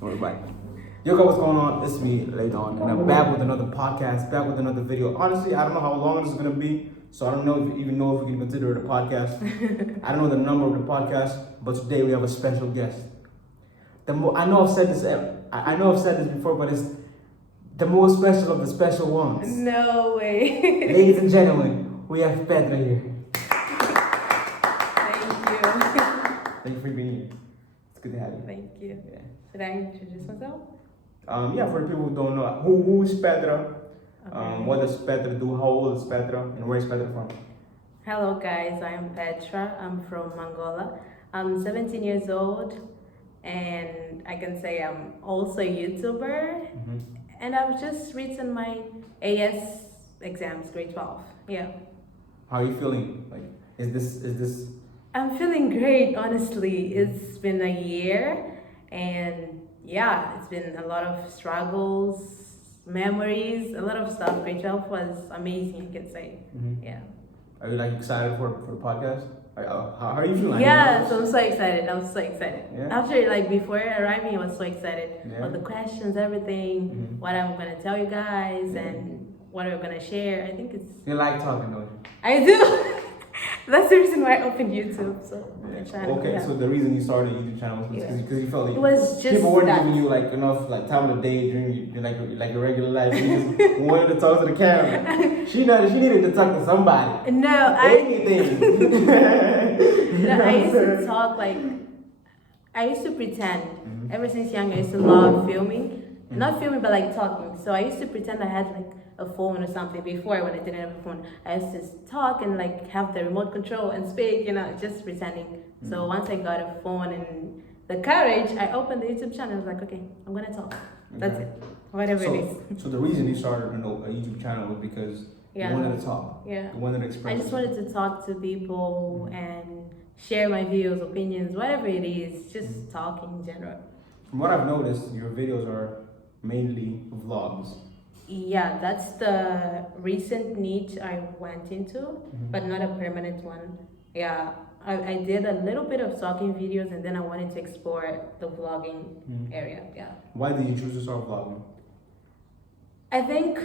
We're back. Yo, guys, what's going on? It's me, Laydon, and I'm back with another podcast, back with another video. Honestly, I don't know how long this is gonna be, so I don't know if even know if we can consider it a podcast. I don't know the number of the podcast, but today we have a special guest. I know I've said this. I know I've said this before, but it's the most special of the special ones. No way. Ladies and gentlemen, we have Petra here. Thank you. Thank you for being here. It's good to have you. Thank you. Yeah. Should I introduce myself? Yeah, for the people who don't know, who is Petra? Okay. What does Petra do? How old is Petra? And where is Petra from? Hello guys, I am Petra. I'm from Angola. I'm 17 years old and I can say I'm also a YouTuber. And I've just written my AS exams, grade 12. Yeah. How are you feeling? Like, is this? I'm feeling great, honestly. It's been a year and yeah, it's been a lot of struggles, memories, a lot of stuff. Grade 12 was amazing, I can say. Yeah. Are you like excited for the podcast? How are you feeling? Yeah, so I'm so excited. Yeah. After, like, before arriving, I was so excited. Yeah. All the questions, everything, what I'm gonna tell you guys, and what we're gonna share. I think it's. You like talking, don't you? I do. That's the reason why I opened YouTube. So I'm trying to, Okay, yeah. so the reason you started a YouTube channel was because you felt like It was just people weren't that. giving you like enough like time of the day during like your regular life. You just wanted to talk to the camera. She needed to talk to somebody. No, Anything. I used to talk like. I used to pretend. Ever since young, I used to love filming. Not filming, but like talking. So I used to pretend I had like a phone or something before when I didn't have a phone. I used to talk and like have the remote control and speak, just pretending. So once I got a phone and the courage, I opened the YouTube channel. I was like, okay, I'm gonna talk. That's it. Whatever it is. So the reason you started a YouTube channel was because you wanted to talk. Yeah. You wanted to express. I just wanted to talk to people and share my views, opinions, whatever it is, just talking in general. From what I've noticed, your videos are mainly vlogs. Yeah, that's the recent niche I went into, but not a permanent one. Yeah, I did a little bit of talking videos and then I wanted to explore the vlogging area. Yeah. Why did you choose to start vlogging? I think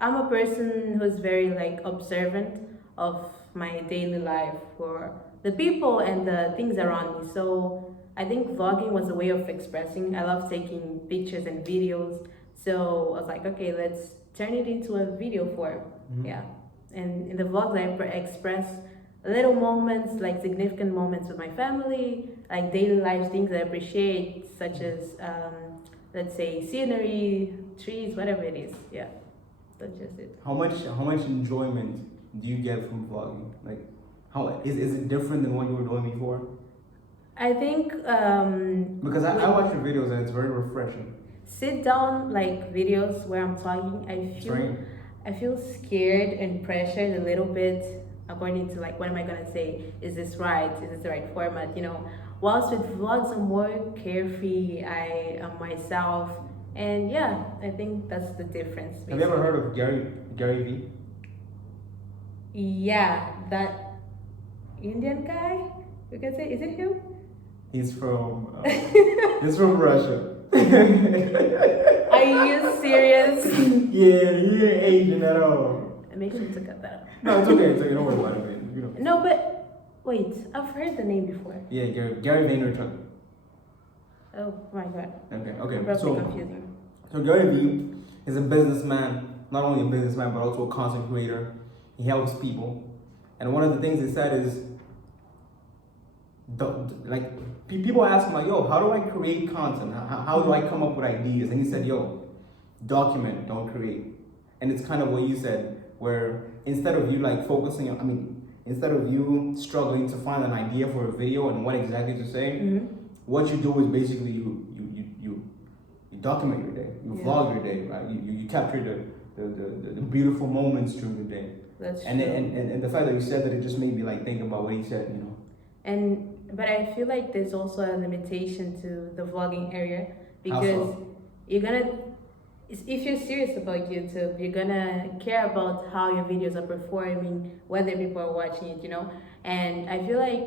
I'm a person who's very like observant of my daily life for the people and the things around me. So I think vlogging was a way of expressing. I love taking pictures and videos. So I was like, okay, let's turn it into a video form. Yeah. And in the vlogs, I express little moments, like significant moments with my family, like daily life things I appreciate, such as, let's say, scenery, trees, whatever it is. Yeah, that's just it. How much enjoyment do you get from vlogging? Like, how is it different than what you were doing before? I think because I watch your videos and it's very refreshing. Sit down like videos where I'm talking, I feel scared and pressured a little bit according to like what am I gonna say? Is this right? Is this the right format? Whilst with vlogs I'm more carefree, I am myself, and yeah, I think that's the difference. Basically. Have you ever heard of Gary V? Yeah, that Indian guy, you can say, is it him? He's from Russia. Are you serious? Yeah, he ain't Asian at all. Make sure to cut that out. No, it's okay. Don't worry about it. No, but wait, I've heard the name before. Yeah, Gary Vaynerchuk. Oh my god. Okay. Probably confusing. So Gary V is a businessman, not only a businessman but also a content creator. He helps people, and one of the things he said is, people ask him like, yo, how do I create content? How do I come up with ideas? And he said, yo, document, don't create. And it's kind of what you said, where instead of you like focusing on, instead of you struggling to find an idea for a video and what exactly to say, what you do is basically you document your day, you vlog your day, right? You capture the beautiful moments during the day. That's true. And the fact that you said that, it just made me like think about what he said, But I feel like there's also a limitation to the vlogging area because you're gonna, if you're serious about YouTube, you're gonna care about how your videos are performing, whether people are watching it, And I feel like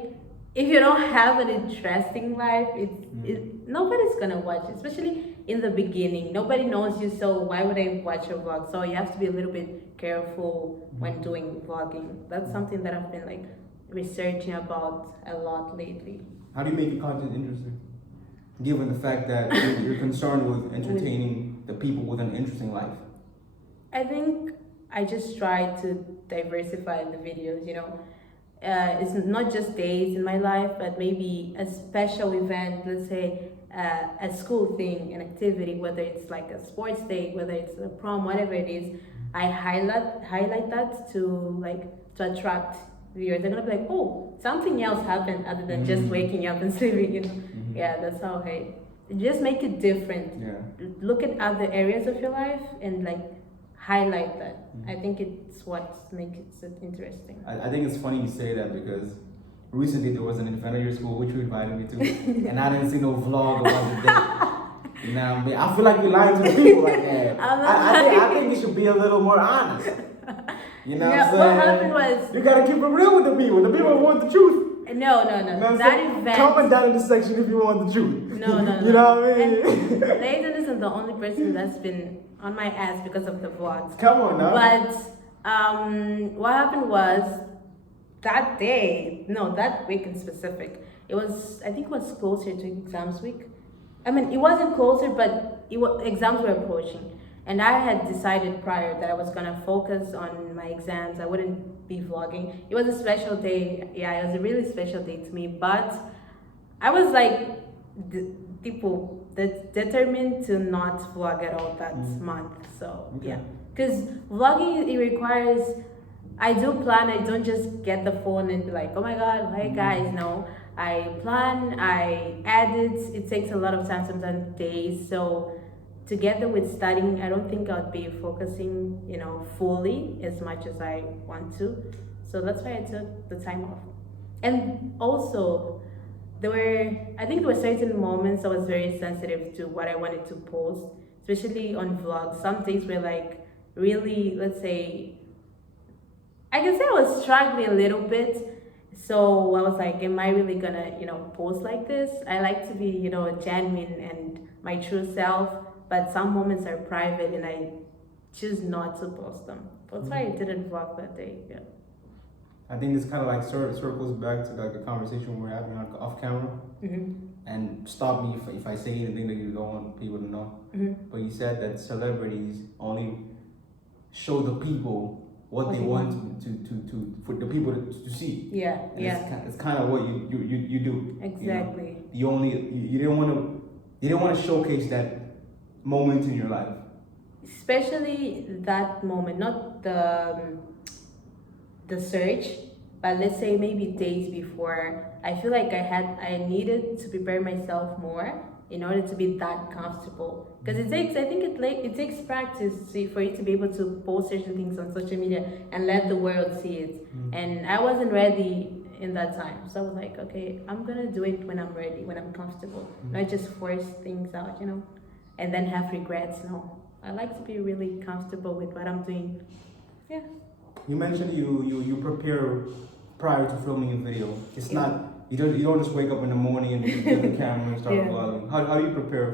if you don't have an interesting life, Mm. nobody's gonna watch it, especially in the beginning. Nobody knows you, so why would I watch your vlog? So you have to be a little bit careful when doing vlogging. That's something that I've been like researching about a lot lately. How do you make your content interesting? Given the fact that you're concerned with entertaining the people with an interesting life. I think I just try to diversify the videos, you know. It's not just days in my life, but maybe a special event, let's say a school thing, an activity, whether it's like a sports day, whether it's a prom, whatever it is. I highlight that to attract viewers. They're gonna be like, oh, something else happened other than just waking up and sleeping. You know, yeah, that's how I just make it different. Yeah. Look at other areas of your life and like highlight that. I think it's what makes it so interesting. I think it's funny you say that because recently there was an event at your school which you invited me to, and I didn't see no vlog about the day. You know what I mean? I feel like you're lying to the people like that. I think you should be a little more honest. You know Yeah, what I'm saying? what happened was You gotta keep it real with the people. The people want the truth. no. You know what I'm That saying? event. Comment down in the section if you want the truth. No. You know what I mean? And Layden isn't the only person that's been on my ass because of the vlogs. Come on now. But what happened was that week in specific, I think it was closer to exams week. I mean, it wasn't closer, but exams were approaching. And I had decided prior that I was gonna focus on my exams. I wouldn't be vlogging. It was a special day. Yeah, it was a really special day to me. But I was like, people that's determined to not vlog at all that month. So Okay. yeah, because vlogging it requires. I do plan. I don't just get the phone and be like, oh my god, hey guys. No, I plan. I edit. It takes a lot of time, sometimes days. So together with studying, I don't think I'd be focusing, fully as much as I want to. So that's why I took the time off. And also, I think there were certain moments I was very sensitive to what I wanted to post, especially on vlogs. Some days were like really, let's say, I can say I was struggling a little bit. So I was like, am I really gonna, post like this? I like to be, genuine and my true self, but some moments are private and I choose not to post them. That's why I didn't vlog that day. Yeah. I think this kind of like circles back to like the conversation we're having off camera. And stop me if I say anything that you don't want people to know. But you said that celebrities only show the people what they want for the people to see. Yeah, And yeah. It's kind of what you do. Exactly. You didn't want to showcase that moment in your life. Especially that moment, not the search, but let's say maybe days before. I feel like I needed to prepare myself more in order to be that comfortable, because it takes practice for you to be able to post certain things on social media and let the world see it. And I wasn't ready in that time, so I was like, okay, I'm gonna do it when I'm ready, when I'm comfortable, not just force things out, and then have regrets. No, I like to be really comfortable with what I'm doing. Yeah. You mentioned you prepare prior to filming a video. It's not you don't just wake up in the morning and you get the camera and start vlogging. How do you prepare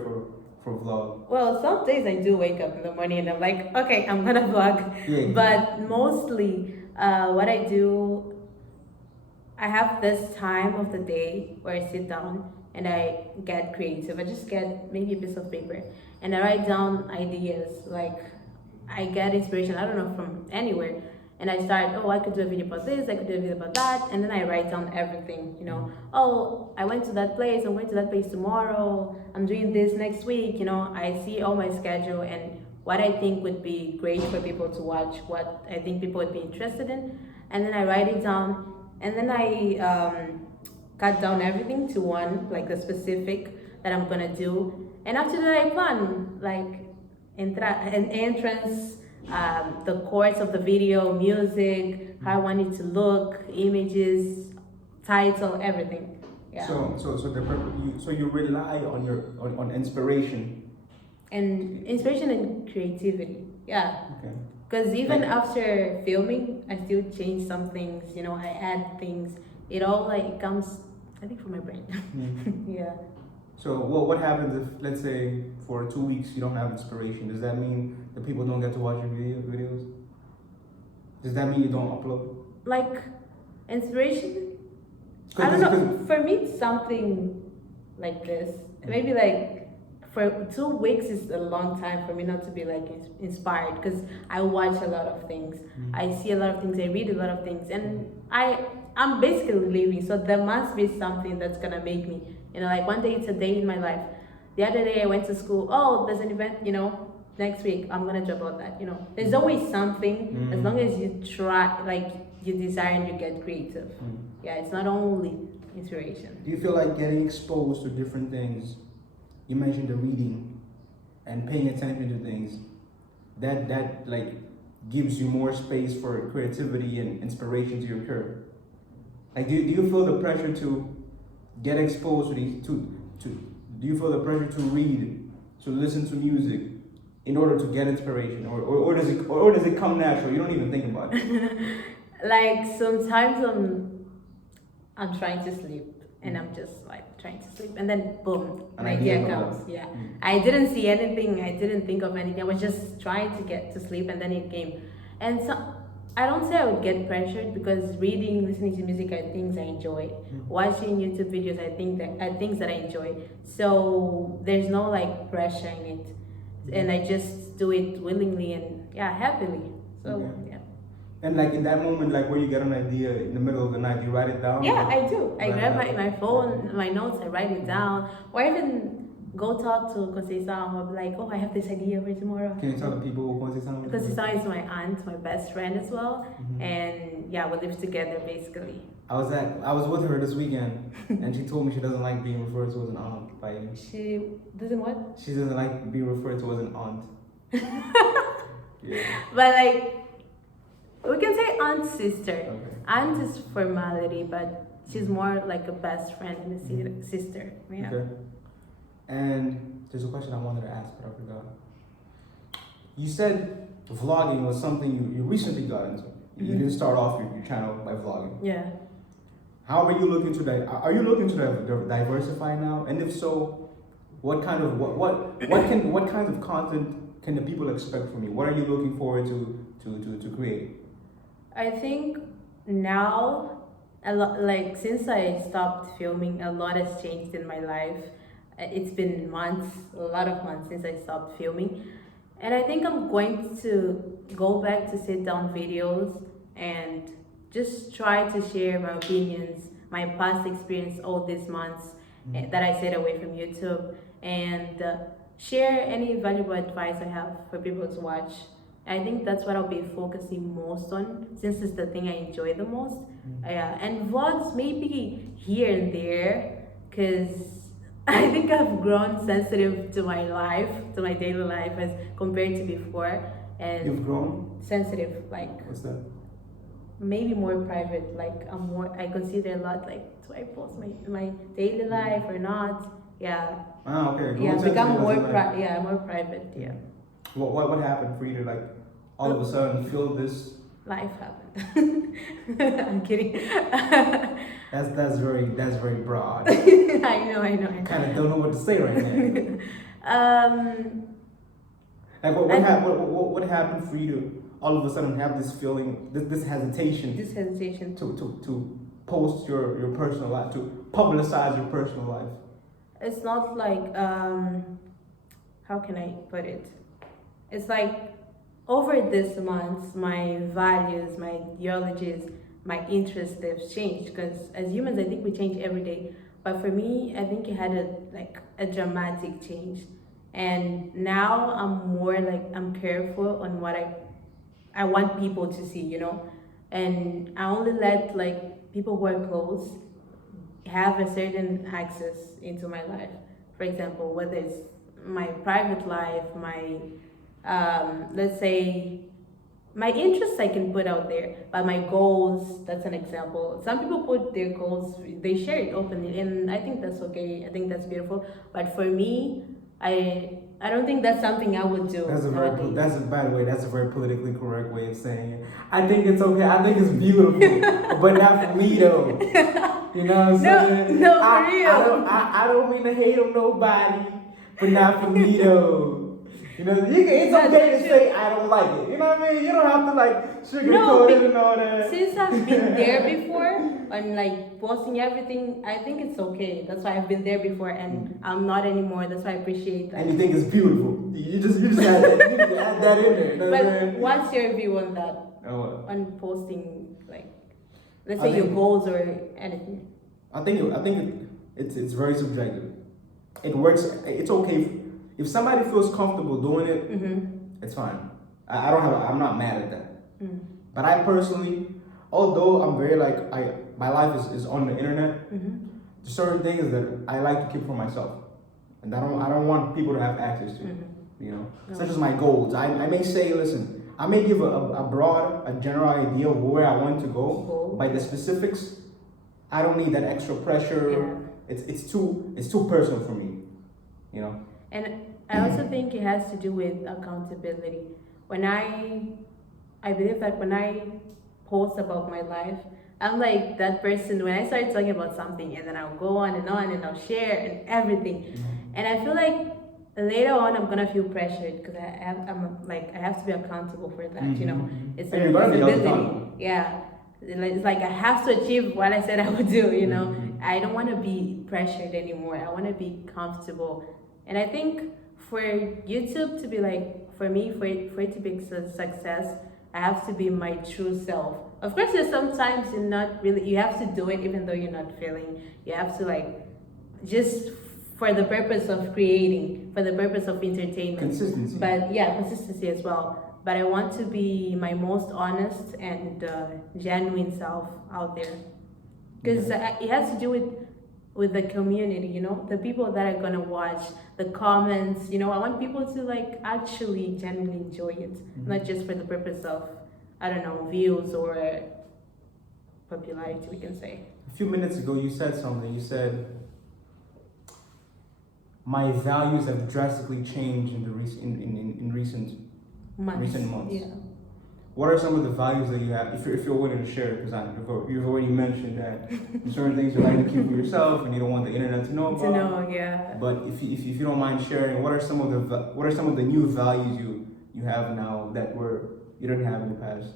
for vlog? Well, some days I do wake up in the morning and I'm like, okay, I'm gonna vlog. Yeah. But mostly, what I do, I have this time of the day where I sit down and I get creative. I just get maybe a piece of paper and I write down ideas. Like I get inspiration, I don't know, from anywhere. And I start, I could do a video about this, I could do a video about that. And then I write down everything, Oh, I went to that place, I'm going to that place tomorrow. I'm doing this next week, I see all my schedule and what I think would be great for people to watch, what I think people would be interested in. And then I write it down. And then I cut down everything to one, like the specific that I'm gonna do. And after that, I plan like an entrance, the course of the video, music, how I want it to look, images, title, everything. Yeah. So you rely on inspiration. And inspiration and creativity. Yeah. Okay. Because even after filming, I still change some things, I add things. It all like comes I think for my brain. Mm. Yeah. So what happens if, let's say, for 2 weeks you don't have inspiration? Does that mean that people don't get to watch your videos? Does that mean you don't upload? Like inspiration. I Cause, don't cause, know. For me, it's something like this. Maybe like for 2 weeks is a long time for me not to be like inspired because I watch a lot of things. I see a lot of things. I read a lot of things, and I'm basically living. So there must be something that's gonna make me. Like one day it's a day in my life. The other day I went to school. Oh, there's an event. Next week I'm gonna drop out that. There's always something as long as you try, like you desire and you get creative. Yeah, it's not only inspiration. do you feel like getting exposed to different things? You mentioned the reading and paying attention to things. That like gives you more space for creativity and inspiration to occur. Like, do you feel the pressure to get exposed to these to do you feel the pressure to read, to listen to music in order to get inspiration, or does it come natural? You don't even think about it. Like sometimes I'm trying to sleep and I'm just like trying to sleep and then boom, an idea comes. Yeah. I didn't see anything, I didn't think of anything. I was just trying to get to sleep and then it came. And so I don't say I would get pressured because reading, listening to music are things I enjoy. Watching YouTube videos are things that I enjoy. So there's no like pressure in it. And I just do it willingly and happily. So yeah. And like in that moment, like where you get an idea in the middle of the night, you write it down? Yeah, I do. I grab my phone, my notes, I write it down. Or even go talk to Conceição or be like, oh, I have this idea for tomorrow. Can you tell the people who Conceição is? Conceição is my aunt, my best friend as well. And yeah, we live together basically. I was with her this weekend, and she told me she doesn't like being referred to as an aunt by you. She doesn't what? She doesn't like being referred to as an aunt. Yeah. But like, we can say aunt sister. Okay. Aunt is formality, but she's more like a best friend and a sister. Yeah. Okay. And there's a question I wanted to ask, but I forgot. You said vlogging was something you recently got into. You didn't start off your channel by vlogging. Yeah. How are you looking to Are you looking to diversify now? And if so, what kind of what kinds of content can the people expect from you? What are you looking forward to create? I think now a lot, like since I stopped filming, a lot has changed in my life. It's been months, a lot of months since I stopped filming. And I think I'm going to go back to sit down videos and just try to share my opinions, my past experience all these months that I stayed away from YouTube, and share any valuable advice I have for people to watch. I think that's what I'll be focusing most on since it's the thing I enjoy the most. And vlogs maybe here and there because I think I've grown sensitive to my life, to my daily life as compared to before. And you've grown sensitive, like what's that? Maybe more private. Like I consider a lot like do I post my daily life or not? Yeah. Ah, okay. Yeah, become more more private. Yeah. What happened for you to like all of a sudden feel this? Life happened. I'm kidding. That's very broad. I know. I kind of don't know what to say right now. Like what happened for you to all of a sudden have this feeling, this hesitation? This hesitation to post your personal life, to publicize your personal life. It's not like how can I put it? It's like over this month, my values, my ideologies, my interests, they've changed because as humans, I think we change every day. But for me, I think it had a dramatic change. And now I'm more like, I'm careful on what I want people to see, And I only let like people who are close have a certain access into my life. For example, whether it's my private life, my let's say my interests I can put out there, but my goals, that's an example. Some people put their goals, they share it openly, and I think that's okay. I think that's beautiful. But for me, I don't think that's something I would do. By the way, that's a very politically correct way of saying it. I think it's okay. I think it's beautiful, but not for me though. You know what I'm saying? No, for real. I don't mean to hate on nobody, but not for me though. You know, it's No, okay to that's say I don't like it. You know what I mean? You don't have to like sugarcoat it and all that. Since I've been there before and like posting everything, I think it's okay. That's why I've been there before and I'm not anymore. That's why I appreciate that. And you think it's beautiful. You just add that, you just add that in there. You know what I'm But saying? what's your view on that? Oh, On posting, like, let's I say your think- goals or anything? I think it's very subjective. It works. It's okay if somebody feels comfortable doing it. Mm-hmm. It's fine. I'm not mad at that. Mm-hmm. But I personally, although I'm very like my life is on the internet. Mm-hmm. There's certain things that I like to keep for myself, and I don't want people to have access to. Mm-hmm. You know, No. such as my goals. I may say, listen, I may give a general idea of where I want to go. By the specifics, I don't need that extra pressure. Yeah. It's too personal for me. You know. And I also think it has to do with accountability. When I believe that when I post about my life, I'm like that person when I start talking about something and then I'll go on and I'll share and everything. And I feel like later on I'm gonna feel pressured because I have to be accountable for that, you know. It's a And you're gonna be responsibility. accountable. Yeah. It's like I have to achieve what I said I would do, you know. I don't want to be pressured anymore. I want to be comfortable. And I think for YouTube to be like, for me, for it to be a success, I have to be my true self. Of course, there's sometimes you're not really, you have to do it even though you're not feeling. You have to like, just for the purpose of creating, for the purpose of entertainment. Consistency. But yeah, consistency as well. But I want to be my most honest and genuine self out there. Because it has to do with the community, you know, the people that are gonna watch, the comments, you know, I want people to like actually genuinely enjoy it, not just for the purpose of, I don't know, views or popularity, we can say. A few minutes ago, you said something. You said my values have drastically changed in the recent months. Yeah. What are some of the values that you have, if you're willing to share? Because you've already mentioned that certain things you like to keep for yourself and you don't want the internet to know about. To know, yeah. But if you don't mind sharing, what are some of the new values you have now that you didn't have in the past?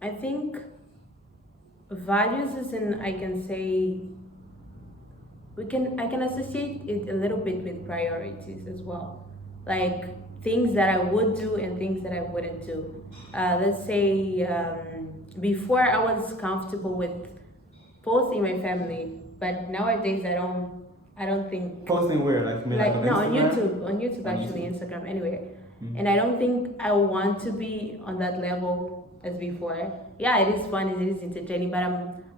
I think values is I can say I can associate it a little bit with priorities as well. Like things that I would do and things that I wouldn't do. Let's say before I was comfortable with posting my family, but nowadays I don't think Posting where? Like, you mean like on no, on Instagram? YouTube actually, Instagram, anywhere. And I don't think I want to be on that level as before. Yeah, it is fun, it is entertaining, but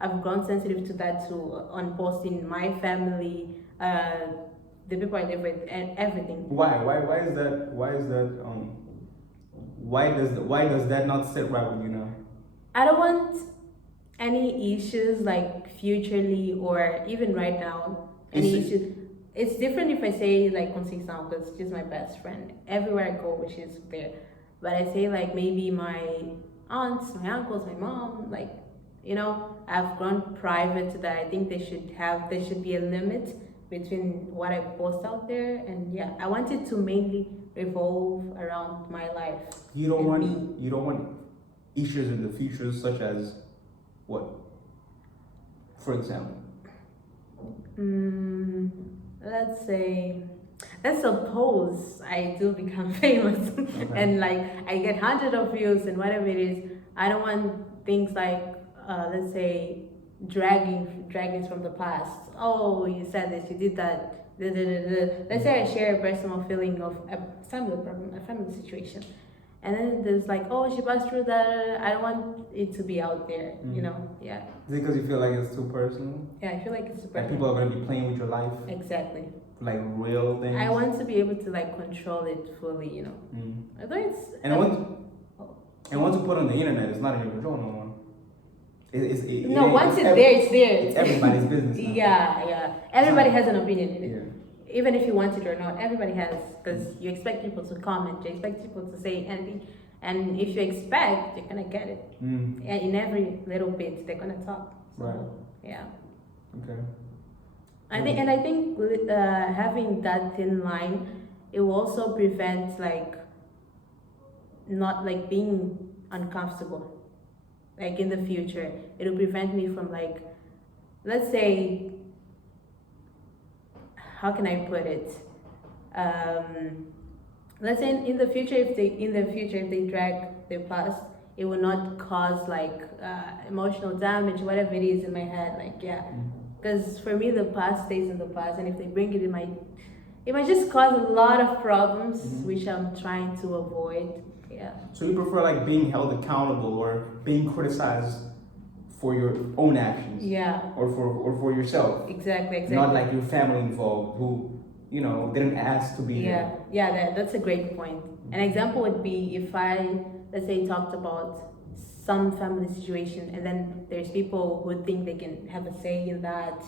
I've grown sensitive to that too, on posting my family, the people I live with, and everything. Why does that not sit right with you now? I don't want any issues like futurely or even right now. Any issues. It's different if I say like Conceição because she's my best friend. Everywhere I go, she's there. But I say like maybe my aunts, my uncles, my mom, like, you know, I've grown private to that. I think there should be a limit between what I post out there, and yeah, I want it to mainly revolve around my life. You don't want issues in the future such as what? For example. Let's suppose I do become famous and like I get hundreds of views and whatever it is. I don't want things like let's say draggings from the past. Oh, you said this, you did that. Let's say I share a personal feeling of a family problem, a family situation, and then there's like, oh, she passed through that. I don't want it to be out there, you know? Yeah. Is it because you feel like it's too personal? Yeah, I feel like it's super. Like people are gonna be playing with your life? Exactly. Like real things? I want to be able to like control it fully, you know. Although it's and once you put on the internet, it's not in your control no more. Once it's there, it's there. It's everybody's business now. Yeah. Everybody has an opinion in it. Yeah. Even if you want it or not, everybody has, because you expect people to comment, you expect people to say anything, and if you expect, you're gonna get it. And in every little bit, they're gonna talk. So, Right. Yeah. Okay. I think having that thin line, it will also prevent like not like being uncomfortable. Like in the future, it will prevent me from like, let's say, how can I put it? Um, let's say in the future, if they drag their past, it will not cause like emotional damage, whatever it is in my head. Like yeah, because for me the past stays in the past, and if they bring it, it might just cause a lot of problems, which I'm trying to avoid. Yeah. So you prefer like being held accountable or being criticized for your own actions? Yeah. Or for yourself. Exactly. Not like your family involved who, didn't ask to be there. Yeah, that's a great point. An example would be if I, let's say, talked about some family situation, and then there's people who think they can have a say in that,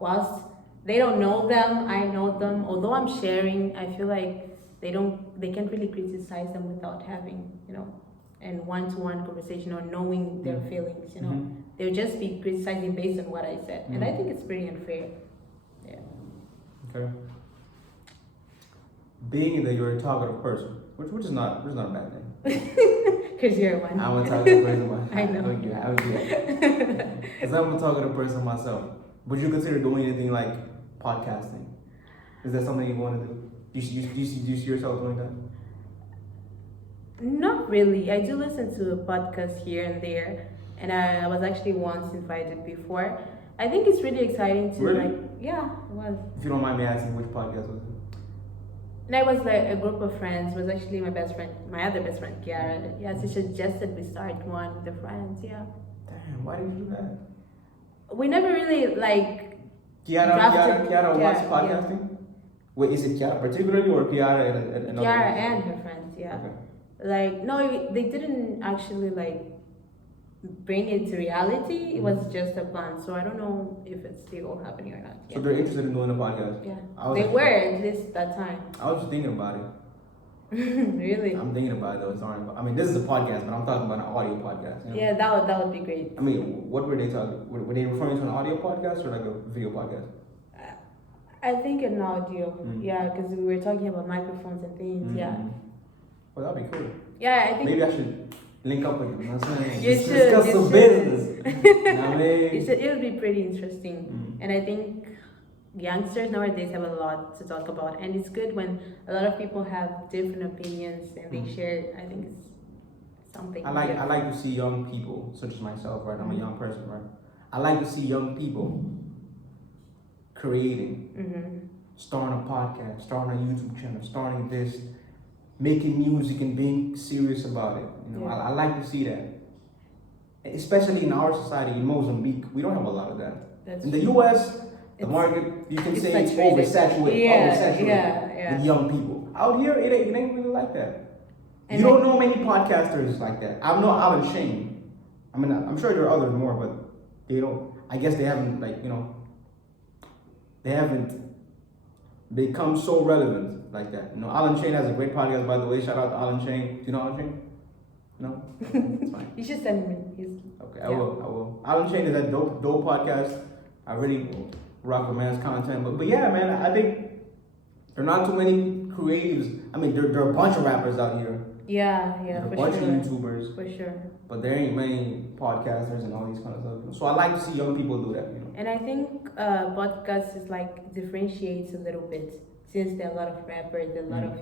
whilst they don't know them, I know them. Although I'm sharing, I feel like they can't really criticize them without having, and one-to-one conversation or knowing their feelings, They'll just be criticizing based on what I said. And I think it's pretty unfair. Yeah. Okay. Being that you're a talkative person, which is not a bad thing. Because you're one. I'm a talkative person. I know. Because I'm a talkative person myself. Would you consider doing anything like podcasting? Is that something you want to do? Do you see yourself doing that? Not really. I do listen to a podcast here and there, and I was actually once invited before. I think it's really exciting to Really? yeah, it was. If you don't mind me asking, which podcast was it? And I was like a group of friends. It was actually my other best friend, Kiara. Yeah, she suggested we start one with the friends. Yeah. Damn, why did you do that? We never really like. Kiara watched podcasting? Yeah. Wait, is it Kiara particularly or Kiara and Kiara and her friends? Yeah. Okay. Like no, they didn't actually like bring it to reality. It was just a plan. So I don't know if it's still happening or not. Yeah. So they're interested in doing a podcast? Yeah. They were at least that time. I was just thinking about it. Really? I'm thinking about it though. Sorry. I mean, this is a podcast, but I'm talking about an audio podcast. Yeah, that would be great. I mean, what were they talking? Were they referring to an audio podcast or like a video podcast? I think an audio. Yeah, because we were talking about microphones and things. Yeah. Well, that'd be cool. Yeah, I think maybe I should link up with you. You know what I'm saying? You should. Discuss some business. I mean, it would be pretty interesting, and I think youngsters nowadays have a lot to talk about, and it's good when a lot of people have different opinions and they share. I think it's something. I like to see young people, such as myself, right? I'm a young person, right? I like to see young people creating, starting a podcast, starting a YouTube channel, starting this, making music and being serious about it. I like to see that. Especially in our society, in Mozambique, we don't have a lot of that. In the US, the market, you can say it's oversaturated with young people. Out here, it ain't really like that. And you don't know many podcasters like that. I know Alan Shane. I mean, I'm sure there are others more, but they don't. I guess they haven't they haven't become so relevant like that. Alan Shane has a great podcast, by the way. Shout out to Alan Shane. Do you know Alan Shane? No? It's fine. You should send me his. Okay, I will. Alan Shane is a dope podcast. I really rock with man's content. But yeah, man, I think there are not too many creatives. I mean, there are a bunch of rappers out here. Yeah, a bunch of YouTubers. For sure. But there ain't many podcasters and all these kind of stuff. So I like to see young people do that, And I think podcasts is like differentiates a little bit, since there are a lot of rappers, there are a lot of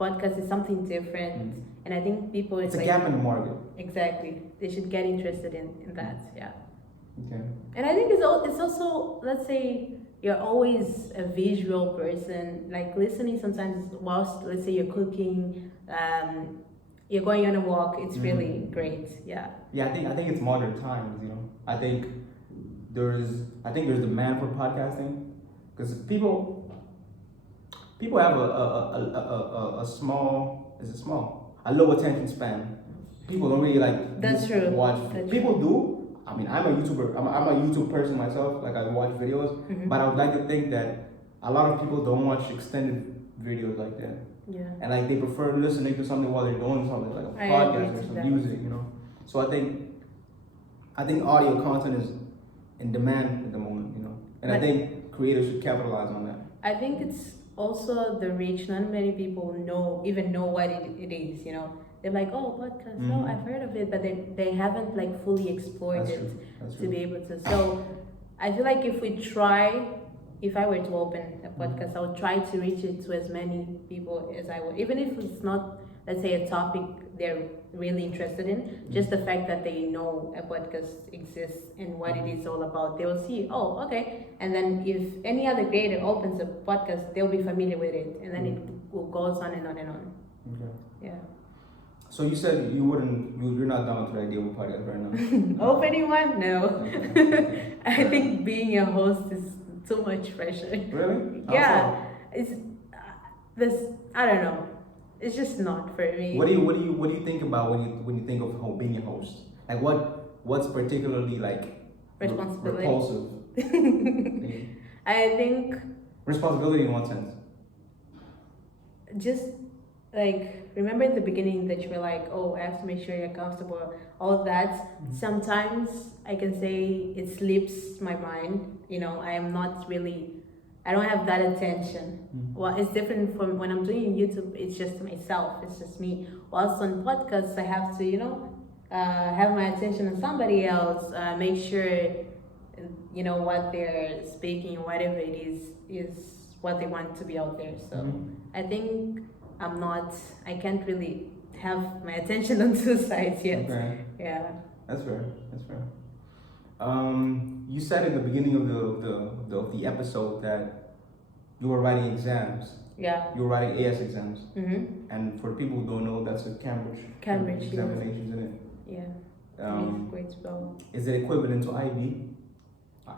podcast is something different, and I think people it's a gap in the market. Exactly, they should get interested in that. Yeah. Okay. And I think it's also, let's say you're always a visual person, like listening sometimes whilst, let's say, you're cooking, you're going on a walk. It's really great. Yeah. Yeah, I think it's modern times. I think there's demand for podcasting because people have a low attention span. People don't really like. That's true. People do. I mean, I'm a YouTuber. I'm a YouTube person myself. Like I watch videos, but I would like to think that a lot of people don't watch extended videos like that. Yeah. And like they prefer listening to something while they're doing something, like a podcast or some music, So I think audio content is in demand at the moment, And I think creators should capitalize on that. I think it's also the reach. Not many people even know what it is. They're like, oh, podcast. No, I've heard of it, but they haven't like fully explored That's it true. That's to true. be able to. So I feel like if I were to open a podcast, I would try to reach it to as many people as I would, even if it's not, let's say, a topic they're really interested in. Just the fact that they know a podcast exists and what it is all about, they will see, oh, okay. And then if any other creator opens a podcast, they'll be familiar with it, and then it goes on and on and on. Okay. Yeah. So you said you're not down to the idea of a podcast right now. Opening one? No. Okay. I think being a host is too much pressure. Really? How Yeah, it's this. I don't know. It's just not for me. so? What do you think about when you think of being a host? Like what's particularly like Responsibility. repulsive? I think Responsibility in what sense? just like remember in the beginning that you were like, oh, I have to make sure you're comfortable. All that. Sometimes I can say it slips my mind. I am not really. I don't have that attention. Well, it's different from when I'm doing YouTube. It's just myself. It's just me. Whilst on podcasts, I have to, have my attention on somebody else. Make sure, what they're speaking, whatever it is what they want to be out there. So I think I can't really have my attention on two sides yet. Okay. Yeah. That's fair. That's fair. You said at the beginning of the episode that you were writing exams. Yeah. You were writing AS exams. Mm-hmm. And for people who don't know, that's a Cambridge examinations, isn't it? Yeah. Great spell. Is it equivalent to IB?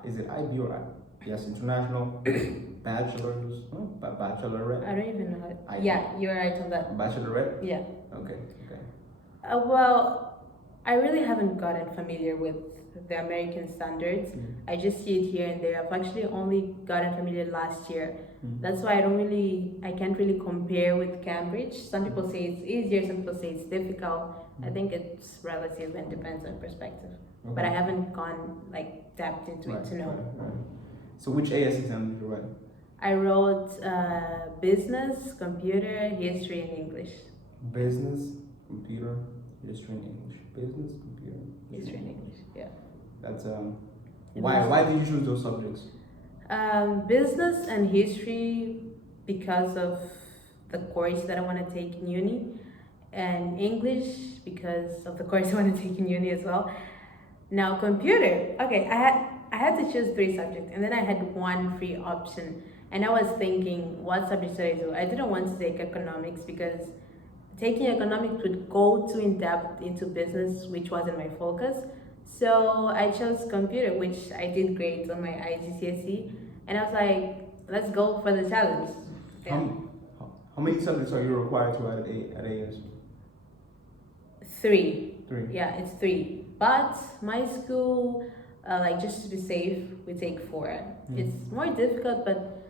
Is it IB or IB? Yes, international bachelor's, bachelorette. I don't even know. IB. Yeah, you're right on that. Bachelorette. Yeah. Okay. Well, I really haven't gotten familiar with the American standards. I just see it here and there. I've actually only gotten familiar last year. That's why I can't really compare with Cambridge. Some people say it's easier, some people say it's difficult. I think it's relative and depends on perspective. Okay. But I haven't tapped into it to know. Right. So which AS exam did you write? I wrote business, computer, history, and English. Business, computer, history, and English. Business, computer, History and English, yeah. That's why did you choose those subjects? Business and history because of the course that I want to take in uni, and English because of the course I want to take in uni as well. Now computer, okay, I had to choose 3 subjects, and then I had one free option, and I was thinking, what subject should I do? I didn't want to take economics because taking economics would go too in depth into business, which wasn't my focus. So I chose computer, which I did great on my IGCSE, and I was like, let's go for the challenge. Yeah. How many subjects are you required to write at AS? 3. 3. Yeah, it's 3. But my school, just to be safe, we take 4. It's more difficult, but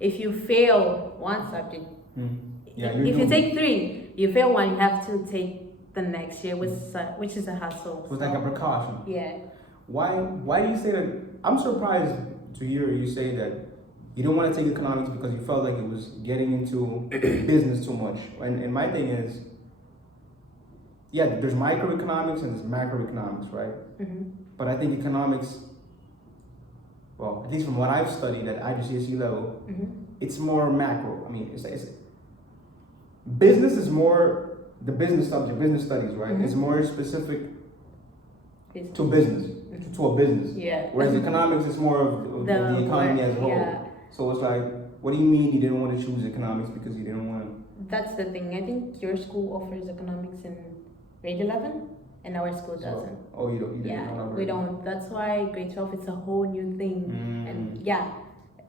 if you fail one subject, if you take 3, you fail one, you have to take the next year, which is a hassle. So it's like a precaution. Yeah. Why do you say that? I'm surprised to hear you say that you don't want to take economics because you felt like it was getting into business too much. And my thing is, yeah, there's microeconomics and there's macroeconomics, right? But I think economics, well, at least from what I've studied at IGCSE level, it's more macro. I mean, it's business is more the business subject, business studies, right? It's more specific to business, to a business. Yeah. Whereas economics is more of the economy as a whole. Yeah. So it's like, what do you mean you didn't want to choose economics because you didn't want to? That's the thing. I think your school offers economics in grade 11, and our school doesn't. Oh, you don't? Yeah, we don't. That's why grade 12 is a whole new thing. And yeah,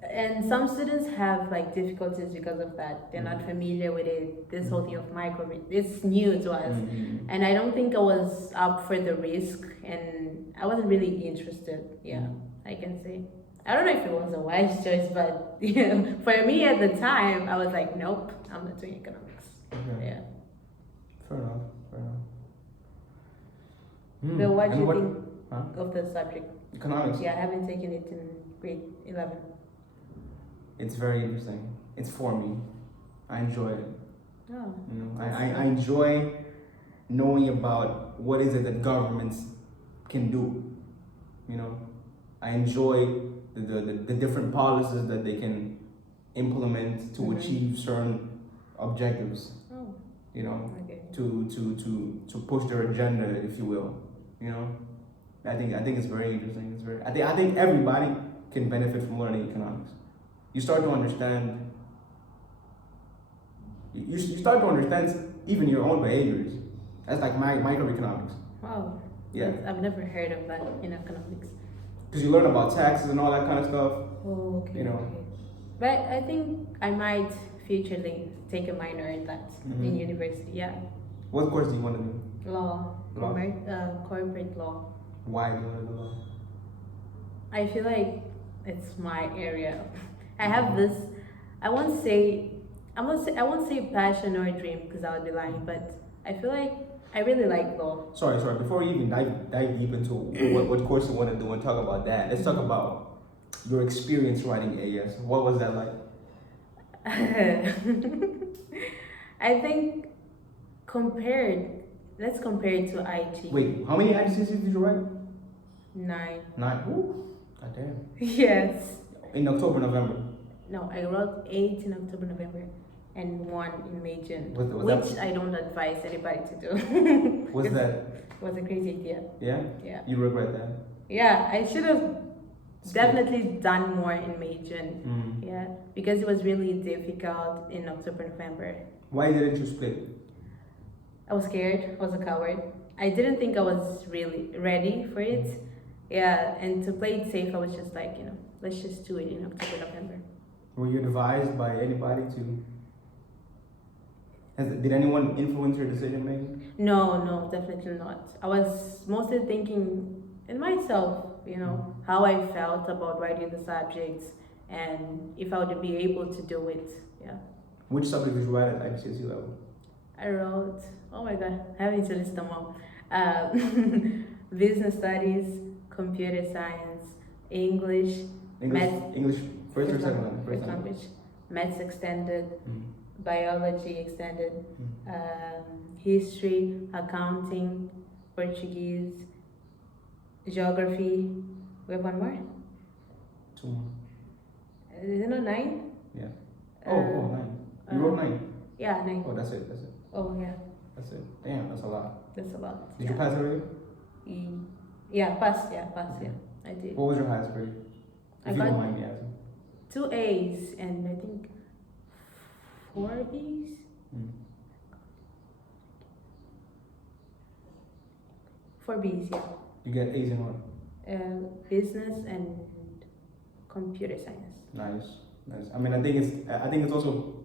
and some students have difficulties because of that. They're not familiar with it. This whole thing of micro, it's new to us. And I don't think I was up for the risk, and I wasn't really interested. Yeah, I can say. I don't know if it was a wise choice, but for me at the time, I was like, nope, I'm not doing economics. Okay. Yeah. Fair enough. But what do you think of the subject? Economics. Yeah, I haven't taken it in grade 11. It's very interesting. It's for me. I enjoy it. Oh, You know, I enjoy knowing about what is it that governments can do. You know, I enjoy the different policies that they can implement to achieve certain objectives. oh, You know, okay. to push their agenda, if you will. You know, I think it's very interesting. It's very. I think everybody can benefit from learning economics. You start to understand. You start to understand even your own behaviors. That's like microeconomics. Wow. Yeah. I've never heard of that in economics. Because you learn about taxes and all that kind of stuff. Oh, okay. You know. Okay. But I think I might futurely take a minor in that in university. Yeah. What course do you want to do? Law. Law? Corporate law. Why do you want to do law? I feel like it's my area. I have this. I won't say. I won't say passion or dream because I would be lying. But I feel like I really like law. Sorry. Before we even dive deep into what course you want to do and talk about that, let's talk about your experience writing AS. What was that like? I think let's compare it to IG. Wait, how many IGCSEs did you write? 9. 9. Ooh, goddamn. Yes. In October, November. No, I wrote 8 in October, November, and 1 in May, June, Was which I don't advise anybody to do. Was that? It was a crazy idea. Yeah. Yeah. You regret that? Yeah, I should have definitely done more in May, June. Yeah, because it was really difficult in October, November. Why didn't you split? I was scared. I was a coward. I didn't think I was really ready for it. Yeah, and to play it safe, I was just like, let's just do it in October, November. Were you advised by anybody to? Did anyone influence your decision making? No, definitely not. I was mostly thinking in myself, how I felt about writing the subjects and if I would be able to do it. Yeah. Which subject did you write at IGCSE level? I wrote, oh my god, having to list them all. Business studies, computer science, English, math, English first or second language? first language, maths extended, biology extended, history, accounting, Portuguese, geography. We have one more? 2 more. Is it not 9? Yeah. Oh, 9. You wrote 9? Yeah, 9. Oh, that's it. Oh, yeah. That's it. Damn, that's a lot. That's a lot. Did you pass already? Yeah, pass. Yeah, I did. What was your highest grade? I If you got don't mind me asking. 2 A's and I think 4 B's. 4 B's, yeah. You get A's in what? Business and computer science. Nice. I mean, I think it's also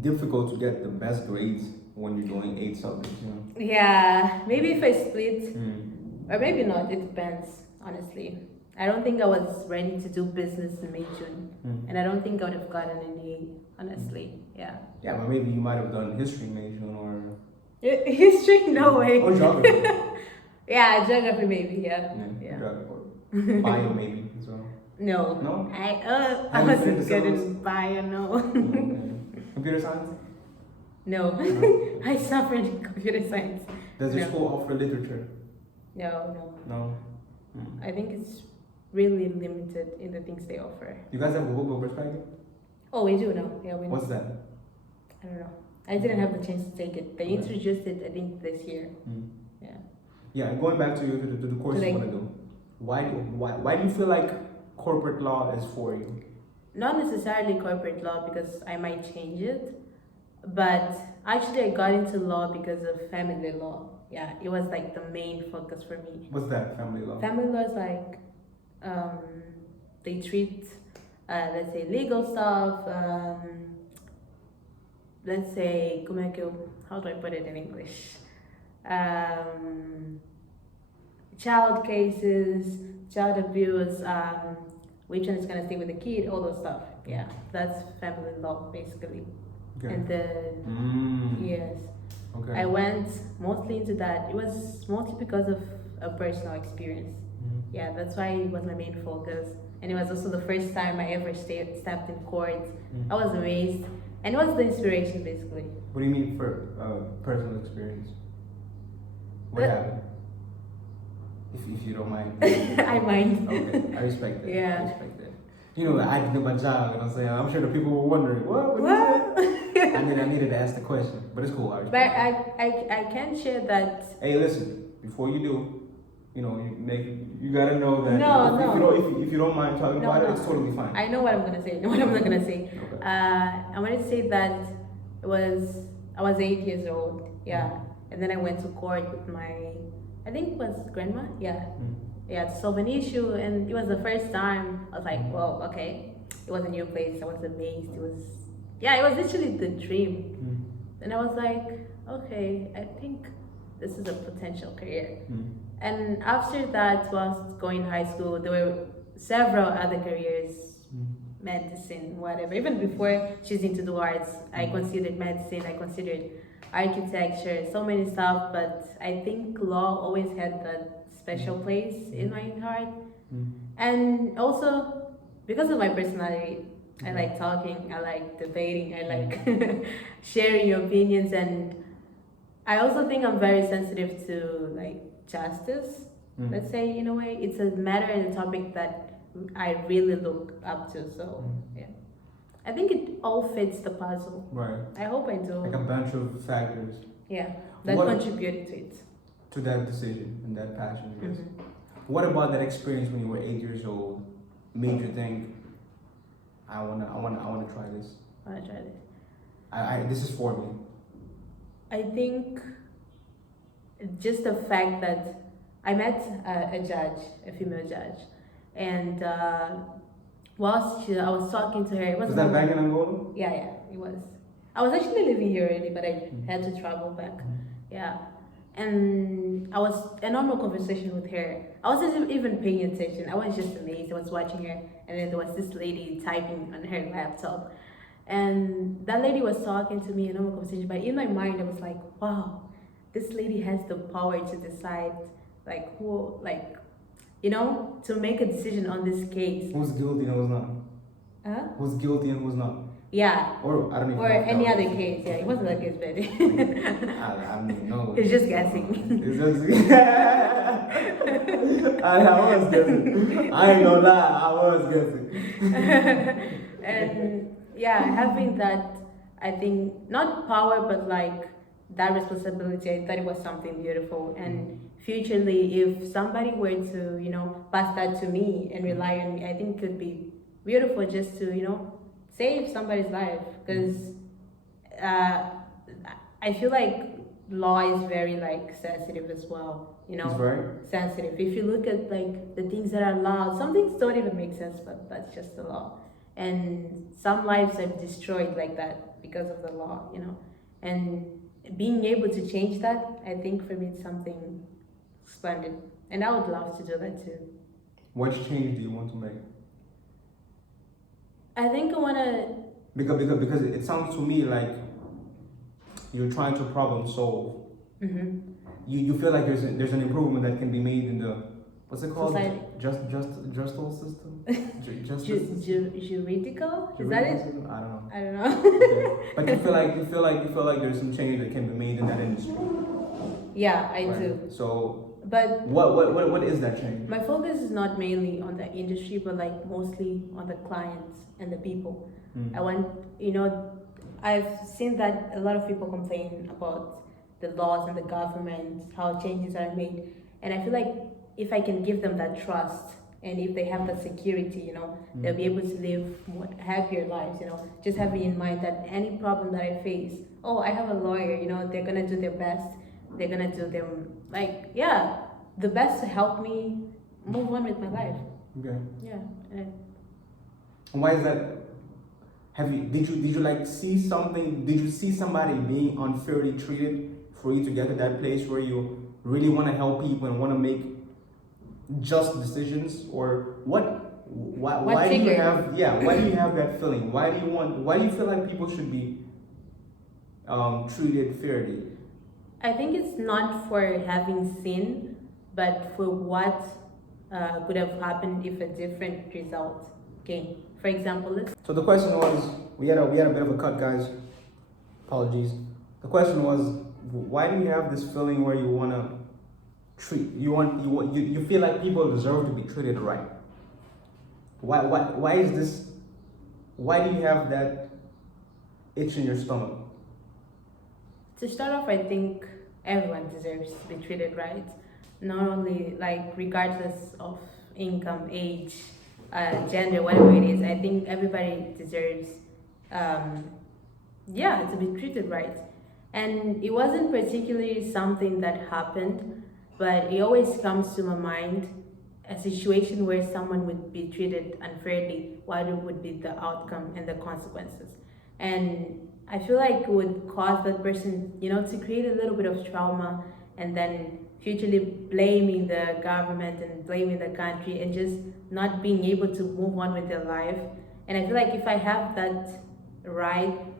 difficult to get the best grades when you're doing 8 subjects. Yeah, maybe if I split, or maybe not. It depends, honestly. I don't think I was ready to do business in May, June, and I don't think I would have gotten an A, honestly. Yeah. Yeah, but maybe you might have done history in May, June, or history, no way. or geography. Yeah, geography maybe. Yeah. Geography or bio maybe as well. No. No? I wasn't good in bio. No. Okay. Computer science? No. I suffered in computer science. Does your school offer literature? No. I think it's really limited in the things they offer. You guys have a Google perspective? Oh, we do now. Yeah, we know. What's that? I don't know. I didn't have the chance to take it. They introduced it, I think, this year. Yeah. Yeah, going back to the course you want to do. Why do you feel like corporate law is for you? Not necessarily corporate law because I might change it, but actually I got into law because of family law. Yeah, it was like the main focus for me. What's that, family law? Family law is like they treat let's say legal stuff. Let's say how do I put it in English? Child cases, child abuse, which one is gonna stay with the kid, all those stuff. Yeah, that's family law basically. Okay. And then yes, okay. I went mostly into that. It was mostly because of a personal experience. Yeah, that's why it was my main focus. and it was also the first time I ever stepped in court. Mm. I was amazed, and it was the inspiration basically. What do you mean for personal experience? What But- happened? If you don't mind. I mind. Okay, I respect that. Yeah. I respect that. You know, I did my job, you know what I'm saying? I'm sure the people were wondering, what did you What? say? I needed to ask the question, but it's cool. I But respect I can share that. Hey, listen, before you do, you know, you gotta know that No, if, no. if you don't mind talking No, about no. it, it's totally fine. I know what I'm gonna say. I know what I'm not gonna say. Okay. I wanted to say that I was 8 years old. Yeah, and then I went to court with my, I think it was grandma. Yeah, Mm. yeah, to solve an issue, and it was the first time. I was like, well, okay. It was a new place. I was amazed. It was, yeah, it was literally the dream. Mm. And I was like, okay, I think this is a potential career. Mm. And after that, whilst going high school, there were several other careers, Mm. medicine, whatever. Even before choosing to do arts, I considered medicine, I considered architecture, so many stuff. But I think law always had that special place in my heart. Mm. And also, because of my personality, I like talking, I like debating, I like sharing your opinions, and I also think I'm very sensitive to like justice. Mm. Let's say in a way, it's a matter and a topic that I really look up to. So yeah, I think it all fits the puzzle. Right. I hope I do. Like a bunch of factors Yeah, that What- contributed to it. to that decision and that passion. Yes. Mhm. What about that experience when you were 8 years old made you think, I wanna try this. I wanna try this. This is for me. I think just the fact that I met a judge, a female judge, and whilst I was talking to her, it was Was that back in Angola? Yeah, it was. I was actually living here already, but I had to travel back. Yeah, and I was a normal conversation with her. I wasn't even paying attention. I was just amazed. I was watching her, and then there was this lady typing on her laptop, and that lady was talking to me in a normal conversation. But in my mind, I was like, wow, this lady has the power to decide, like who, like, you know, to make a decision on this case. Who's guilty and who's not? Huh? Who's guilty and who's not? Yeah. Or I don't even Or know if that any was- other case. Yeah, it wasn't like it's bad. I don't even know. It's just guessing. It's just I was guessing. I ain't gonna lie, I was guessing. And yeah, having that, I think, not power, but like that responsibility, I thought it was something beautiful. And futurely, if somebody were to, you know, pass that to me and rely on me, I think it could be beautiful just to, you know, save somebody's life. Because I feel like law is very like sensitive as well, you know. It's very Sensitive. If you look at like the things that are allowed, some things don't even make sense, but that's just the law. And some lives are destroyed like that because of the law, you know. And being able to change that, I think for me it's something splendid. And I would love to do that too. What change do you want to make? I think I wanna Because it sounds to me like you're trying to problem solve. You feel like there's an improvement that can be made in the what's it called? Society. Justice system? Justice Juridical? Is that it? system? I don't know. I don't know. Okay. But you feel like there's some change that can be made in that industry. Yeah, I right? do. So But what is that change? my focus is not mainly on the industry, but like mostly on the clients and the people. Mm. I want, you know, I've seen that a lot of people complain about the laws and the government, how changes are made. And I feel like if I can give them that trust and if they have that security, you know, they'll be able to live more happier lives, you know, just having in mind that any problem that I face, oh, I have a lawyer, you know, they're gonna do their best. They're gonna do them, like, yeah, the best to help me move on with my life. Okay. Yeah. And why is that? Did you like see something? Did you see somebody being unfairly treated for you to get to that place where you really want to help people and want to make just decisions? Or what? Why do you have? Yeah. Why do you have that feeling? Why do you feel like people should be treated fairly? I think it's not for having sin, but for what could have happened if a different result came. For example, let's So the question was, we had a bit of a cut, guys. Apologies. The question was, why do you have this feeling where you wanna you feel like people deserve to be treated right? Why is this? Why do you have that itch in your stomach? To start off, I think everyone deserves to be treated right, not only like regardless of income, age, gender, whatever it is. I think everybody deserves, yeah, to be treated right. And it wasn't particularly something that happened, but it always comes to my mind a situation where someone would be treated unfairly, what would be the outcome and the consequences. And I feel like it would cause that person, to create a little bit of trauma and then futurely blaming the government and blaming the country and just not being able to move on with their life. And I feel like if I have that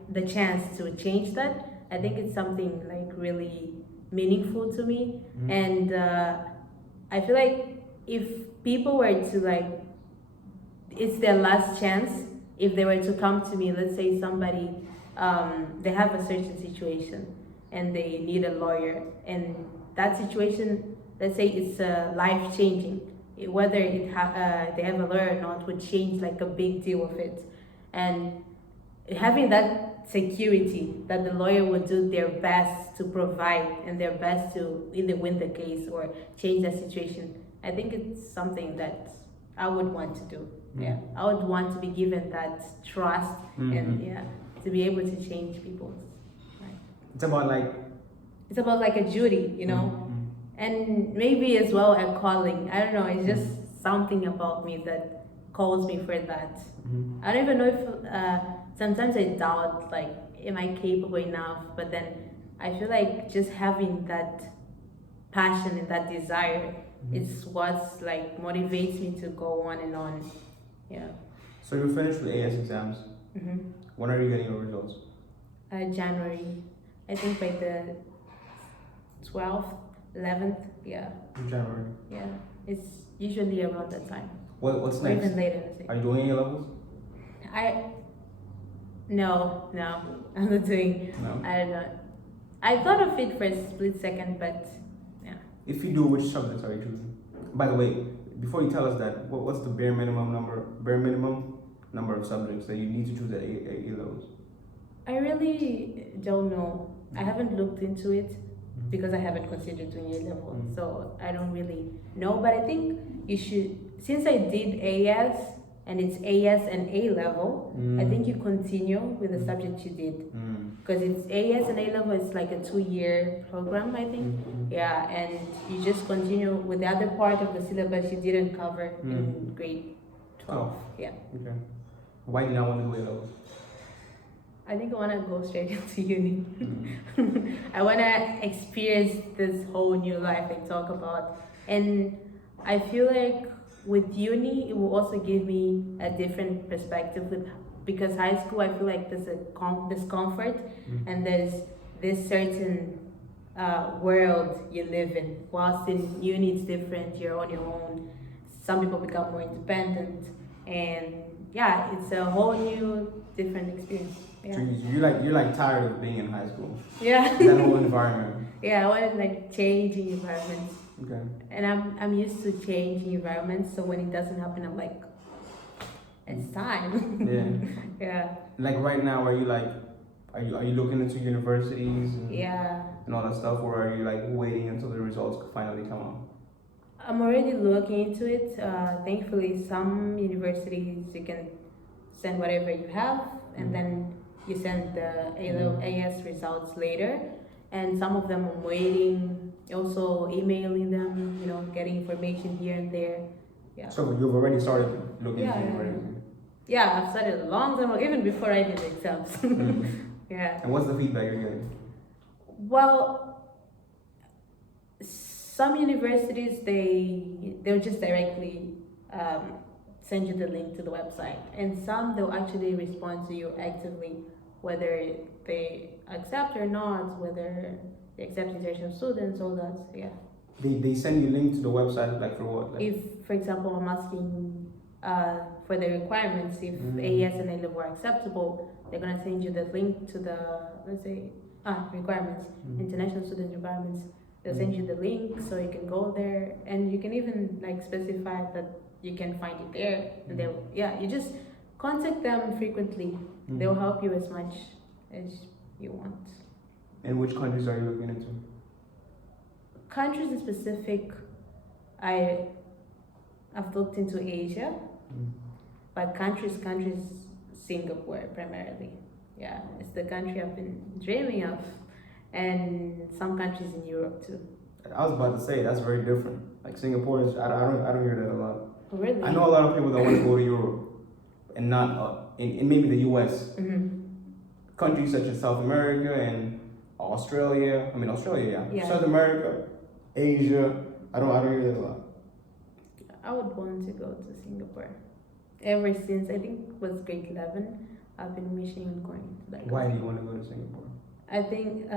the chance to change that, I think it's something like really meaningful to me. Mhm. And I feel like if people were to like, it's their last chance. If they were to come to me, let's say somebody, they have a certain situation and they need a lawyer, and that situation, let's say it's life changing. Whether they have a lawyer or not would change like a big deal of it, and having that security that the lawyer would do their best to provide and their best to either win the case or change the situation. I think it's something that I would want to do. Yeah, I would want to be given that trust and to be able to change people's life. It's about like. It's about like a duty, and maybe as well a calling. I don't know. It's just something about me that calls me for that. I don't even know if sometimes I doubt like, am I capable enough? But then I feel like just having that passion and that desire is what's like motivates me to go on and on. Yeah. So you finished with AS exams. When are you getting your results? January. I think by the 12th, 11th. Yeah. January. Yeah. It's usually around that time. What's Or next? even later. Are you doing A levels? No, I'm not doing. No. I don't know. I thought of it for a split second, but yeah. If you do, which subjects are you choosing? By the way, before you tell us that, what's the bare minimum number of subjects that you need to choose at A levels? I really don't know. I haven't looked into it because I haven't considered doing A level, so I don't really know. But I think you should, since I did AS and it's AS and A level, I think you continue with the subject you did. Because it's AS and A level, it's like a 2-year program, I think. Yeah, and you just continue with the other part of the syllabus you didn't cover in grade 12. Yeah. Okay. Why do you not want to do A levels? I think I want to go straight into uni. I want to experience this whole new life I talk about. And I feel like with uni, it will also give me a different perspective because high school, I feel like there's this comfort and there's this certain world you live in. Whilst in uni, it's different. You're on your own. Some people become more independent, and yeah, it's a whole new different experience. Yeah. So you're like tired of being in high school. Yeah. That whole environment. Yeah, I want to like changing environments. Okay. And I'm used to changing environments, so when it doesn't happen, I'm like, it's time. Yeah. Yeah. Like right now, are you looking into universities and all that stuff, or are you like waiting until the results finally come out? I'm already looking into it. Thankfully, some universities you can send whatever you have, and then you send the AS results later. And some of them I'm waiting, also emailing them, getting information here and there. Yeah. So you've already started looking into university. Yeah, I've started a long time ago, even before I did the exams. Yeah. And what's the feedback you're getting? Well, some universities they'll just directly send you the link to the website, and some they'll actually respond to you actively, whether they accept or not, whether they accept international students, all that. Yeah. They send you link to the website like for what? Like, If, for example, I'm asking for the requirements, if AES and A level are acceptable, they're gonna send you the link to the, let's say, requirements, international student requirements. They'll send you the link so you can go there, and you can even like specify that you can find it there, and they'll, you just contact them frequently. They'll help you as much as you want. And which countries are you looking into? Countries in specific, I've looked into Asia, but countries, Singapore primarily. Yeah, it's the country I've been dreaming of, and some countries in Europe too. I was about to say that's very different. Like Singapore is, I don't hear that a lot. Really? I know a lot of people that want to go to Europe and not in maybe the U.S. Countries such as South America and Australia. Yeah. South America, Asia. I don't hear that a lot. I would want to go to Singapore. Ever since I think it was grade 11, I've been wishing on going to that. Why do you want to go to Singapore? I think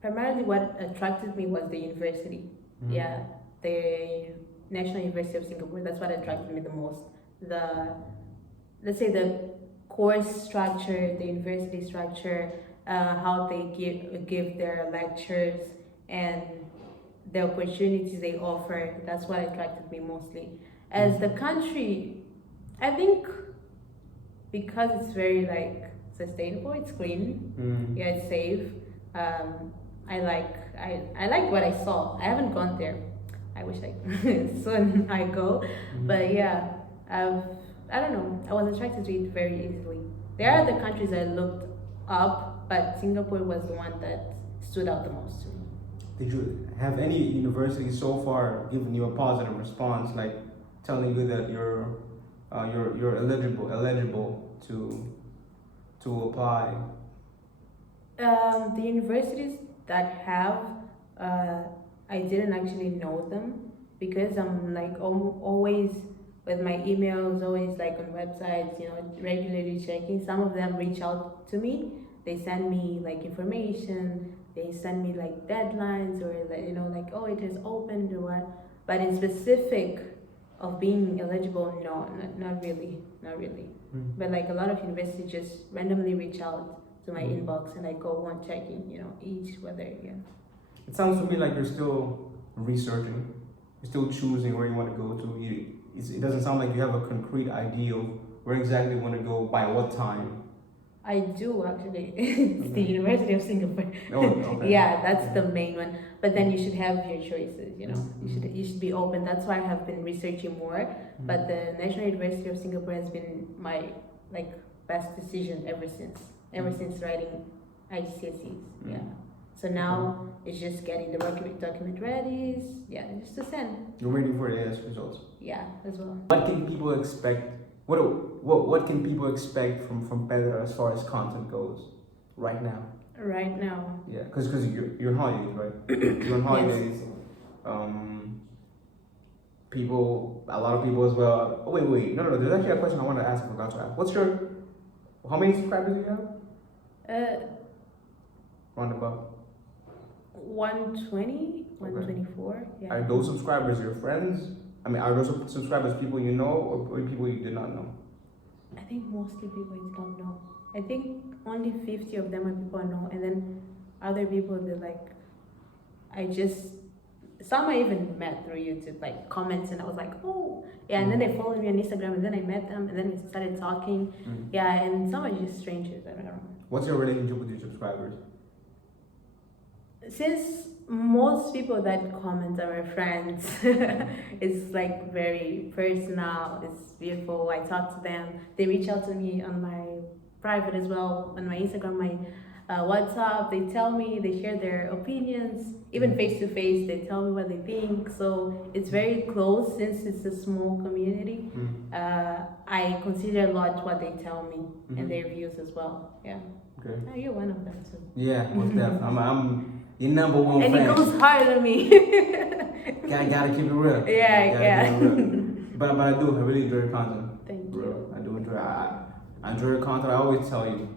primarily what attracted me was the university. Yeah, the National University of Singapore. That's what attracted me the most. Let's say the course structure, the university structure, how they give their lectures, and the opportunities they offer. That's what attracted me mostly. As the country, I think because it's very like sustainable, it's clean, yeah, it's safe. I liked what I saw. I haven't gone there. I wish I soon I go, but yeah, I don't know. I was attracted to it very easily. There are the countries I looked up, but Singapore was the one that stood out the most to me. Did you have any university so far given you a positive response, like telling you that you're eligible to apply? The universities that have, I didn't actually know them because I'm like always with my emails, always like on websites, regularly checking. Some of them reach out to me. They send me like information. They send me like deadlines or like oh, it is opened or what. But in specific of being eligible, no, not really. But like a lot of universities just randomly reach out to my inbox, and I go on checking, each whether. It sounds to me like you're still researching. You're still choosing where you want to go to. It doesn't sound like you have a concrete idea of where exactly you want to go by what time. I do actually. It's the University of Singapore. Oh, okay. Yeah, that's the main one. But then you should have your choices. You should be open. That's why I have been researching more. But the National University of Singapore has been my like best decision ever since writing IGCSEs. Yeah. So now it's just getting the document ready. Yeah, just to send. You're waiting for the AS results. Yeah, as well. What can people expect? What can people expect from Petra as far as content goes right now? Right now. Yeah, because you're on holidays, right? You're on holidays. Yes. A lot of people as well. Oh wait, no. There's actually a question I want to ask. I forgot to ask. How many subscribers do you have? Round about. 120, 124. Okay. Yeah. Are those subscribers your friends? I mean, are those subscribers people you know or people you did not know? I think mostly people you don't know. I think only 50 of them are people I know, and then other people that like, some I even met through YouTube, like comments, and I was like, oh, yeah, and then they followed me on Instagram, and then I met them, and then we started talking. Yeah, and some are just strangers, I don't know. What's your relationship with your subscribers? Since most people that comment are my friends, it's like very personal, it's beautiful. I talk to them, they reach out to me on my private as well, on my Instagram, my WhatsApp. They tell me, they share their opinions, even face to face, they tell me what they think. So it's very close since it's a small community. I consider a lot what they tell me and their views as well. Yeah. Okay. Oh, you're one of them too. Yeah, most definitely. I'm your number one and fan. And it goes hard on me. Gotta keep it real. Yeah. But I really enjoy your content. Thank bro. you. I do enjoy. I enjoy your content. I always tell you.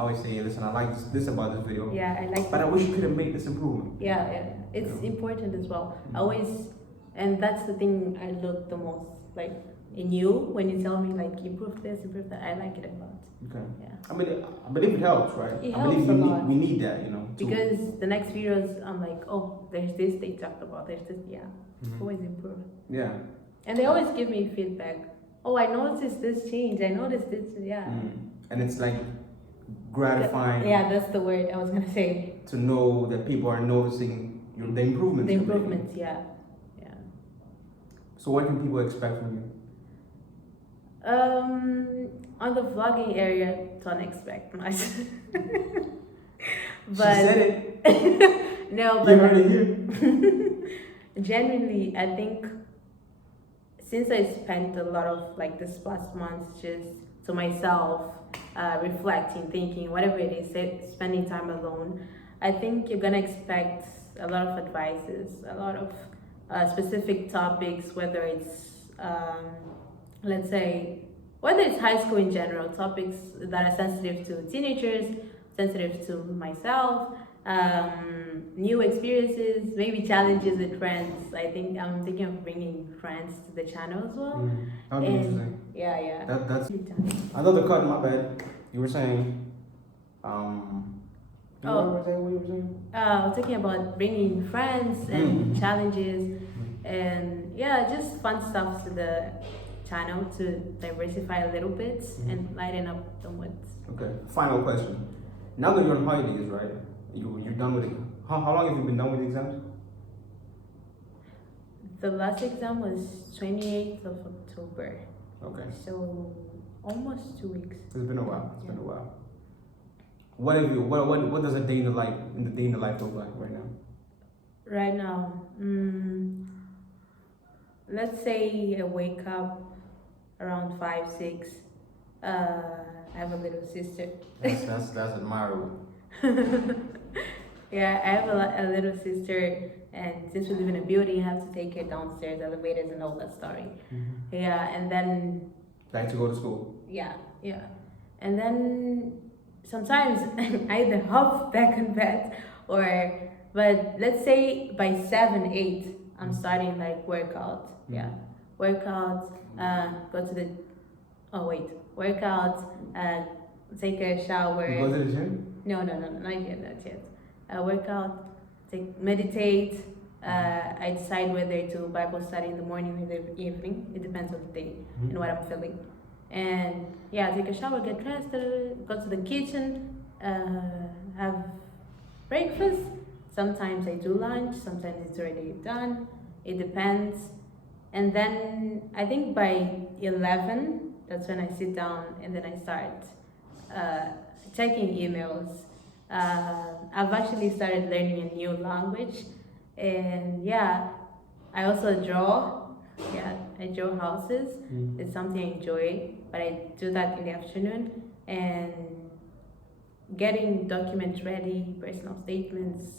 always say, listen, I like this about this video, Yeah, I like. but I wish you could have made this improvement. Yeah, yeah. It's important as well. I always, and that's the thing I look the most like in you when you tell me like improve this, improve that. I like it a lot. Okay. Yeah. I mean, I believe it helps, right? It I believe helps a lot. we need that, you know. Because the next videos, I'm like, oh, there's this they talked about. There's this, yeah. Always improve. Yeah. And they always give me feedback. Oh, I noticed this change. I noticed this. Yeah. And it's like gratifying. Yeah, that's the word I was gonna say. To know that people are noticing the improvements. The improvements, yeah, yeah. So what can people expect from you? On the vlogging area, don't expect much. She said it. No, but You heard it here. genuinely, I think since I spent a lot of like this past months just to myself, reflecting, thinking, whatever it is, spending time alone, I think you're gonna expect a lot of advices, a lot of specific topics, whether it's, let's say, whether it's high school in general, topics that are sensitive to teenagers, sensitive to myself, new experiences, maybe challenges with friends. I think I'm thinking of bringing friends to the channel as well. That would be interesting. Yeah, yeah. That's. Another cut. My bad. You were saying. What you were saying? I was talking about bringing friends and challenges, and yeah, just fun stuff to the channel to diversify a little bit and lighten up the mood. Okay. Final question. Now that you're on holidays, right? You're done with it. How long have you been done with the exams? The last exam was 28th of October. Okay. So almost 2 weeks. It's been a while. It's been a while. What have you? What does a day in the life look like right now? Right now, let's say I wake up around 5, 6. I have a little sister. That's admirable. Yeah, I have a little sister, and since we live in a building, I have to take her downstairs, elevators, and all that story. Yeah, and then Back to go to school. yeah, and then sometimes I either hop back in bed but let's say by 7, 8, I'm starting like workout. Yeah, workout. Go to the. Oh wait, workout. Take a shower. You go to the gym? No, not yet. Workout, meditate. I decide whether to Bible study in the morning or the evening. It depends on the day and what I'm feeling. And yeah, take a shower, get dressed, go to the kitchen, have breakfast. Sometimes I do lunch, sometimes it's already done. It depends. And then I think by 11, that's when I sit down and then I start checking emails. I've actually started learning a new language, and yeah, I also draw. Yeah, I draw houses. It's something I enjoy, but I do that in the afternoon. And getting documents ready, personal statements,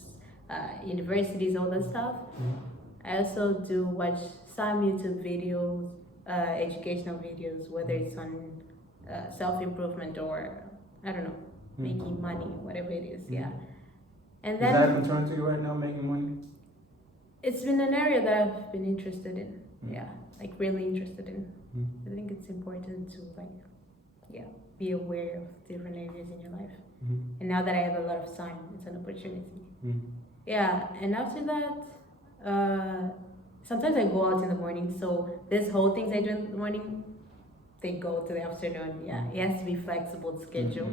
universities, all that stuff. I also do watch some YouTube videos, educational videos, whether it's on self-improvement or, I don't know, making money, whatever it is, yeah. And then is that important to you right now, making money? It's been an area that I've been interested in, yeah, like really interested in. I think it's important to be aware of different areas in your life. And now that I have a lot of time, it's an opportunity. Yeah, and after that, sometimes I go out in the morning, so there's whole things I do in the morning, they go to the afternoon. Yeah, it has to be flexible schedule.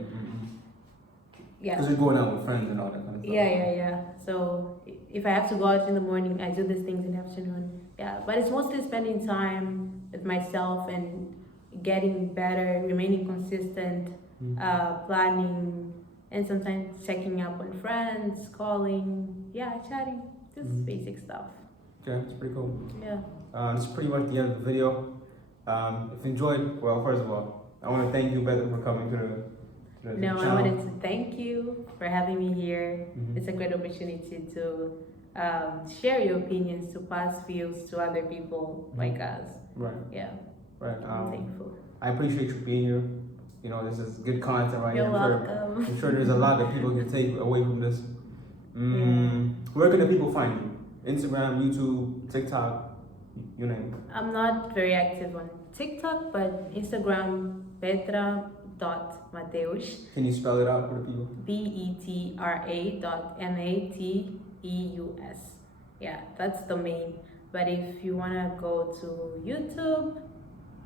Yeah. Because you're going out with friends and all that kind of stuff. Yeah. So if I have to go out in the morning, I do these things in the afternoon. Yeah, but it's mostly spending time with myself and getting better, remaining consistent, planning, and sometimes checking up on friends, calling, chatting, just basic stuff. Okay, that's pretty cool. Yeah. This is pretty much the end of the video. If you enjoyed, well, first of all, I want to thank you, Petra, for coming to the No, channel. I wanted to thank you for having me here. It's a great opportunity to share your opinions, to pass views to other people like us. Right. Yeah. Right. I'm thankful. I appreciate you being here. You know, this is good content right You're here. welcome. I'm sure there's a lot that people can take away from this. Where can the people find you? Instagram, YouTube, TikTok, you name it. I'm not very active on TikTok, but Instagram, Petra.Mateus. Can you spell it out for the people? Petra.Mateus. Yeah, that's the main. But if you wanna go to YouTube,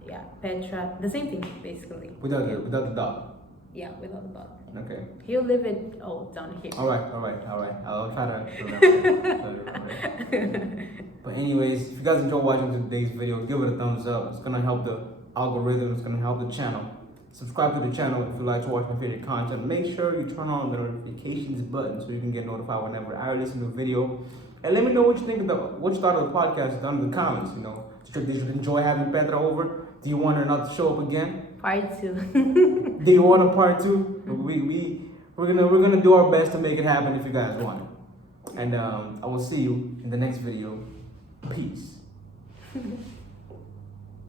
yeah, Petra, the same thing basically. Without the dot. Yeah, without the dot. Okay. He'll leave it down here. All right. I'll try to remember. But anyways, if you guys enjoy watching today's video, give it a thumbs up. It's gonna help the algorithm. It's gonna help the channel. Subscribe to the channel if you like to watch my favorite content. Make sure you turn on the notifications button so you can get notified whenever I release a new video. And let me know what you think about what you thought of the podcast down in the comments. You know, did you enjoy having Petra over? Do you want her not to show up again? Part 2. Do you want a part 2? We're gonna do our best to make it happen if you guys want it. And I will see you in the next video. Peace.